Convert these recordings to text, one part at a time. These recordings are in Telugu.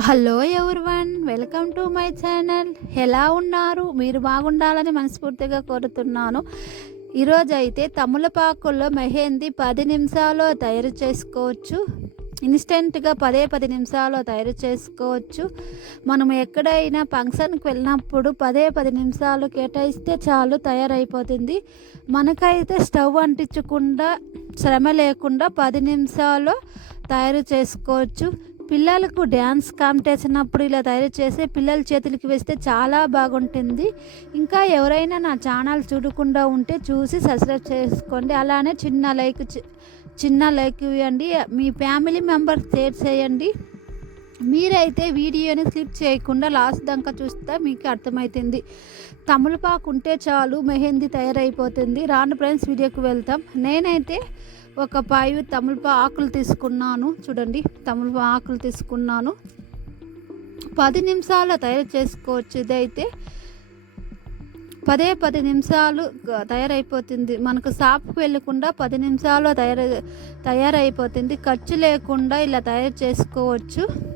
Hello one welcome to my channel. ఎలా ఉన్నారు? మీరు బాగుండాలని మనస్ఫూర్తిగా కోరుతున్నాను. ఈరోజు అయితే తమలపాకుల్లో మెహందీ పది నిమిషాల్లో తయారు చేసుకోవచ్చు. ఇన్స్టెంట్గా పదే పది నిమిషాల్లో తయారు చేసుకోవచ్చు. మనం ఎక్కడైనా ఫంక్షన్కి వెళ్ళినప్పుడు పదే పది నిమిషాలు కేటాయిస్తే చాలు తయారైపోతుంది. మనకైతే స్టవ్ అంటించకుండా శ్రమ లేకుండా పది నిమిషాలు తయారు చేసుకోవచ్చు. పిల్లలకు డ్యాన్స్ కాంపిటీషన్ అప్పుడు ఇలా తయారు చేసి పిల్లల చేతులకి వేస్తే చాలా బాగుంటుంది. ఇంకా ఎవరైనా నా ఛానల్ చూడకుండా ఉంటే చూసి సబ్స్క్రైబ్ చేసుకోండి. అలానే చిన్న లైక్ చిన్న లైక్ ఇవ్వండి. మీ ఫ్యామిలీ మెంబర్స్ షేర్ చేయండి. మీరైతే వీడియోని స్లిప్ చేయకుండా లాస్ట్ దాకా చూస్తే మీకు అర్థమవుతుంది తమలపాకు ఉంటే చాలు మెహందీ తయారైపోతుంది. రాను ఫ్రెండ్స్ వీడియోకి వెళ్తాం. నేనైతే ఒక పాయి తమలపా ఆకులు తీసుకున్నాను. చూడండి తమలపా ఆకులు తీసుకున్నాను. పది నిమిషాలు తయారు చేసుకోవచ్చు. ఇదైతే పదే పది నిమిషాలు తయారైపోతుంది. మనకు షాప్కి వెళ్ళకుండా పది నిమిషాలు తయారు తయారైపోతుంది. ఖర్చు లేకుండా ఇలా తయారు చేసుకోవచ్చు.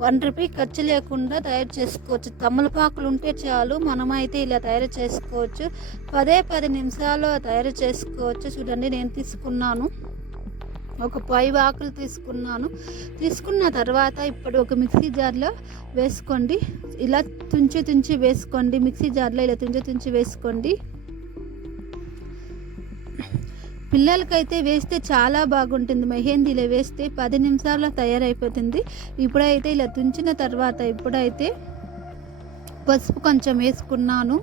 వన్ రూపీ ఖర్చు లేకుండా తయారు చేసుకోవచ్చు. తమలపాకులు ఉంటే చాలు మనమైతే ఇలా తయారు చేసుకోవచ్చు. పదే పది నిమిషాలు తయారు చేసుకోవచ్చు. చూడండి నేను తీసుకున్నాను. ఒక పై ఆకులు తీసుకున్నాను. తీసుకున్న తర్వాత ఇప్పుడు ఒక మిక్సీ జార్లో వేసుకోండి. ఇలా తుంచి తుంచి వేసుకోండి. మిక్సీ జార్లో ఇలా తుంచి తుంచి వేసుకోండి. పిల్లలకైతే వేస్తే చాలా బాగుంటుంది. మెహందీలో వేస్తే పది నిమిషాల్లో తయారైపోతుంది. ఇప్పుడైతే ఇలా తుంచిన తర్వాత ఇప్పుడైతే పసుపు కొంచెం వేసుకున్నాను.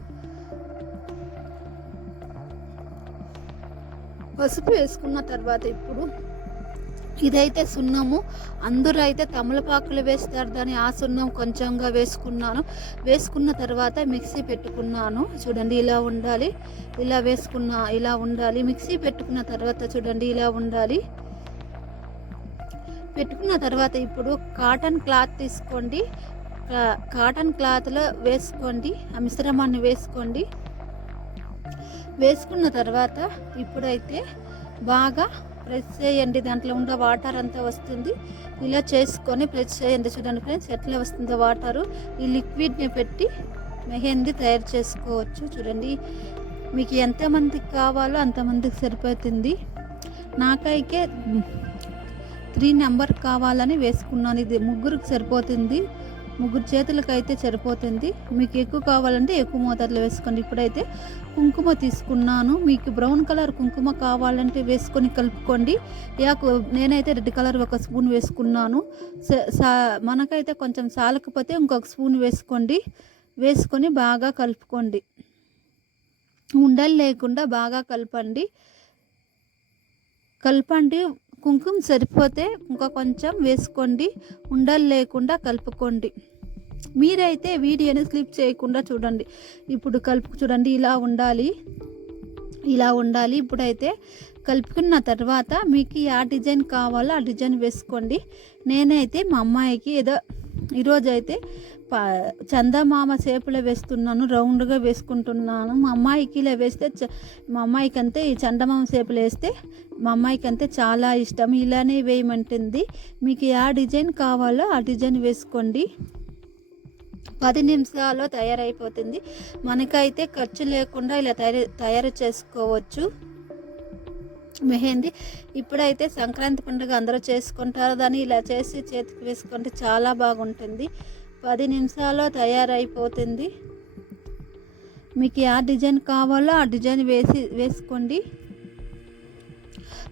పసుపు వేసుకున్న తర్వాత ఇప్పుడు ఇదైతే సున్నము అందరూ అయితే తమలపాకులు వేస్తారు. దాని ఆ సున్నం కొంచెంగా వేసుకున్నాను. వేసుకున్న తర్వాత మిక్సీ పెట్టుకున్నాను. చూడండి ఇలా ఉండాలి. ఇలా వేసుకున్న ఇలా ఉండాలి. మిక్సీ పెట్టుకున్న తర్వాత చూడండి ఇలా ఉండాలి. పెట్టుకున్న తర్వాత ఇప్పుడు కాటన్ క్లాత్ తీసుకోండి. కాటన్ క్లాత్లో వేసుకోండి. ఆ మిశ్రమాన్ని వేసుకోండి. వేసుకున్న తర్వాత ఇప్పుడైతే బాగా ప్రెస్ చేయండి. దాంట్లో ఉన్న వాటర్ అంతా వస్తుంది. ఇలా చేసుకొని ప్రెస్ చేయండి. చూడండి ఫ్రెండ్స్ ఎట్లా వస్తుందో వాటరు. ఈ లిక్విడ్ని పెట్టి మెహందీ తయారు చేసుకోవచ్చు. చూడండి మీకు ఎంతమందికి కావాలో అంతమందికి సరిపోతుంది. నాకైతే త్రీ నెంబర్ కావాలని వేసుకున్నాను. ఇది ముగ్గురికి సరిపోతుంది. ముగ్గురు చేతులకైతే సరిపోతుంది. మీకు ఎక్కువ కావాలంటే ఎక్కువ మోతాదులో వేసుకోండి. ఇప్పుడైతే కుంకుమ తీసుకున్నాను. మీకు బ్రౌన్ కలర్ కుంకుమ కావాలంటే వేసుకొని కలుపుకోండి. యాకు నేనైతే రెడ్ కలర్ ఒక స్పూన్ వేసుకున్నాను. మనకైతే కొంచెం సాలకపోతే ఇంకొక స్పూన్ వేసుకోండి. వేసుకొని బాగా కలుపుకోండి. ఉండలు లేకుండా బాగా కలపండి. కలపండి. కుంకుమ సరిపోతే ఇంకా కొంచెం వేసుకోండి ఉండలు లేకుండా కలుపుకోండి. మీరైతే వీడియోని స్లిప్ చేయకుండా చూడండి. ఇప్పుడు కలుపు చూడండి ఇలా ఉండాలి. ఇలా ఉండాలి. ఇప్పుడైతే కలుపుకున్న తర్వాత మీకు ఆ డిజైన్ కావాలో ఆ డిజైన్ వేసుకోండి. నేనైతే మా అమ్మాయికి ఏదో ఈరోజైతే అయితే చందమామ సేపులో వేస్తున్నాను రౌండ్గా వేసుకుంటున్నాను. మా అమ్మాయికి ఇలా వేస్తే మా అమ్మాయికి అంతే ఈ చందమామ సేపులు వేస్తే మా అమ్మాయికి అంతే చాలా ఇష్టం. ఇలానే వేయమంటుంది. మీకు ఆ డిజైన్ కావాలో ఆ డిజైన్ వేసుకోండి. పది నిమిషాల్లో తయారైపోతుంది. మనకైతే ఖర్చు లేకుండా ఇలా తయారు తయారు చేసుకోవచ్చు. మెహందీ ఇప్పుడైతే సంక్రాంతి పండుగ అందరూ చేసుకుంటారు. దాన్ని ఇలా చేసి చేతికి వేసుకుంటే చాలా బాగుంటుంది. పది నిమిషాల్లో తయారైపోతుంది. మీకు ఆ డిజైన్ కావాలో ఆ డిజైన్ వేసి వేసుకోండి.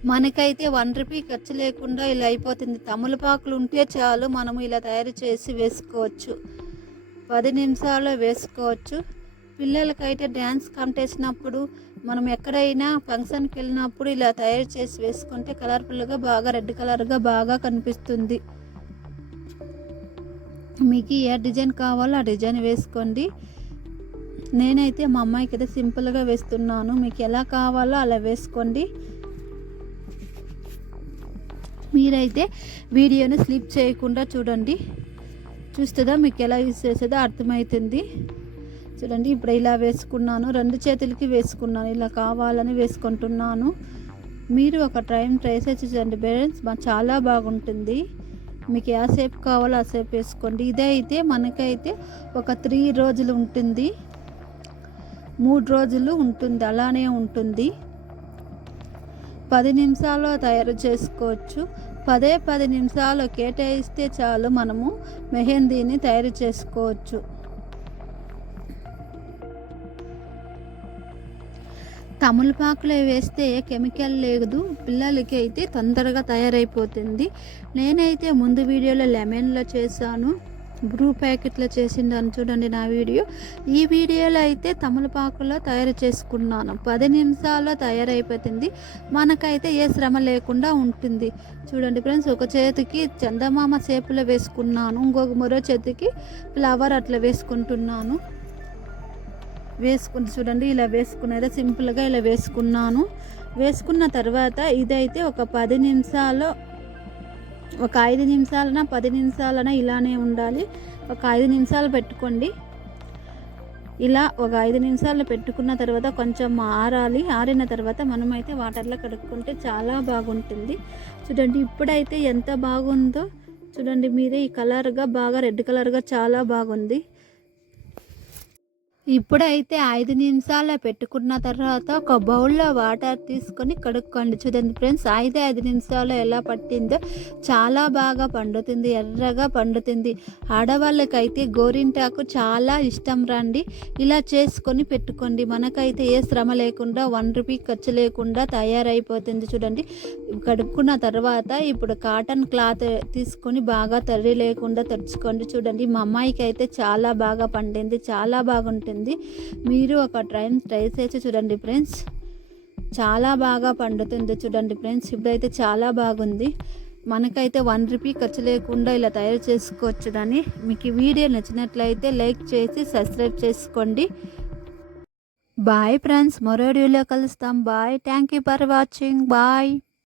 మనకైతే వన్ రూపీ ఖర్చు లేకుండా ఇలా అయిపోతుంది. తమలపాకులు ఉంటే చాలు మనము ఇలా తయారు చేసి వేసుకోవచ్చు. పది నిమిషాల్లో వేసుకోవచ్చు. పిల్లలకైతే డ్యాన్స్ కాంపిటీషన్ అప్పుడు మనం ఎక్కడైనా ఫంక్షన్కి వెళ్ళినప్పుడు ఇలా తయారు చేసి వేసుకుంటే కలర్ఫుల్గా బాగా రెడ్ కలర్గా బాగా కనిపిస్తుంది. మీకు ఏ డిజైన్ కావాలో ఆ డిజైన్ వేసుకోండి. నేనైతే మా అమ్మాయికి అయితే సింపుల్గా వేస్తున్నాను. మీకు ఎలా కావాలో అలా వేసుకోండి. మీరైతే వీడియోని స్లిప్ చేయకుండా చూడండి. చూస్తుందా మీకు ఎలా యూస్ చేసేదో అర్థమవుతుంది చూడండి ఇప్పుడు ఇలా వేసుకున్నాను. రెండు చేతులకి వేసుకున్నాను. ఇలా కావాలని వేసుకుంటున్నాను. మీరు ఒక టైం ట్రై చేసి చూడండి. పేరెంట్స్ చాలా బాగుంటుంది. మీకు ఏ సేపు కావాలో ఆ సేపు వేసుకోండి. ఇదైతే మనకైతే ఒక త్రీ రోజులు ఉంటుంది. మూడు రోజులు ఉంటుంది. అలానే ఉంటుంది. పది నిమిషాల్లో తయారు చేసుకోవచ్చు. పదే పది నిమిషాలు కేటాయిస్తే చాలు మనము మెహందీని తయారు చేసుకోవచ్చు. తమలపాకులు వేస్తే కెమికల్ లేదు పిల్లలకి అయితే తొందరగా తయారైపోతుంది. నేనైతే ముందు వీడియోలో లెమన్లో చేశాను. బ్రూ ప్యాకెట్లో చేసిందని చూడండి నా వీడియో. ఈ వీడియోలో అయితే తమలపాకులో తయారు చేసుకున్నాను. పది నిమిషాల్లో తయారైపోతుంది. మనకైతే ఏ శ్రమ లేకుండా ఉంటుంది. చూడండి ఫ్రెండ్స్ ఒక చేతికి చందమామ సేపులో వేసుకున్నాను. ఇంకొక మరో చేతికి ఫ్లవర్ అట్లా వేసుకుంటున్నాను. వేసుకుని చూడండి ఇలా వేసుకున్నది సింపుల్గా ఇలా వేసుకున్నాను. వేసుకున్న తర్వాత ఇదైతే ఒక పది నిమిషాలు ఒక ఐదు నిమిషాలన పది నిమిషాలన ఇలానే ఉండాలి. ఒక ఐదు నిమిషాలు పెట్టుకోండి. ఇలా ఒక ఐదు నిమిషాలు పెట్టుకున్న తర్వాత కొంచెం ఆరాలి. ఆరిన తర్వాత మనమైతే వాటర్లో కడుక్కుంటే చాలా బాగుంటుంది. చూడండి ఇప్పుడైతే ఎంత బాగుందో. చూడండి మీరే ఈ కలర్గా బాగా రెడ్ కలర్గా చాలా బాగుంది. ఇప్పుడైతే ఐదు నిమిషాలు పెట్టుకున్న తర్వాత ఒక బౌల్లో వాటర్ తీసుకొని కడుక్కోండి. చూడండి ఫ్రెండ్స్ ఐదు ఐదు నిమిషాలు ఎలా పట్టిందో చాలా బాగా పండుతుంది ఎర్రగా పండుతుంది. ఆడవాళ్ళకైతే గోరింటాకు చాలా ఇష్టం రండి. ఇలా చేసుకొని పెట్టుకోండి. మనకైతే ఏ శ్రమ లేకుండా వన్ రూపీ ఖర్చు లేకుండా తయారైపోతుంది చూడండి. కడుక్కున్న తర్వాత ఇప్పుడు కాటన్ క్లాత్ తీసుకొని బాగా తర్రి లేకుండా తడుచుకోండి చూడండి. మా అమ్మాయికి అయితే చాలా బాగా పండింది చాలా బాగుంటుంది. ఉంటుంది. మీరు ఒక ట్రైన్ ట్రై చేసి చూడండి ఫ్రెండ్స్. చాలా బాగా పండుతుంది చూడండి ఫ్రెండ్స్. ఇప్పుడైతే చాలా బాగుంది. మనకైతే వన్ రూపీ ఖర్చు లేకుండా ఇలా తయారు చేసుకోవచ్చు దాన్ని మీకు ఈ వీడియో నచ్చినట్లయితే లైక్ చేసి సబ్స్క్రైబ్ చేసుకోండి. Bye friends. మరో వీడియోలో కలుస్తాం. Bye. Thank you for watching. Bye.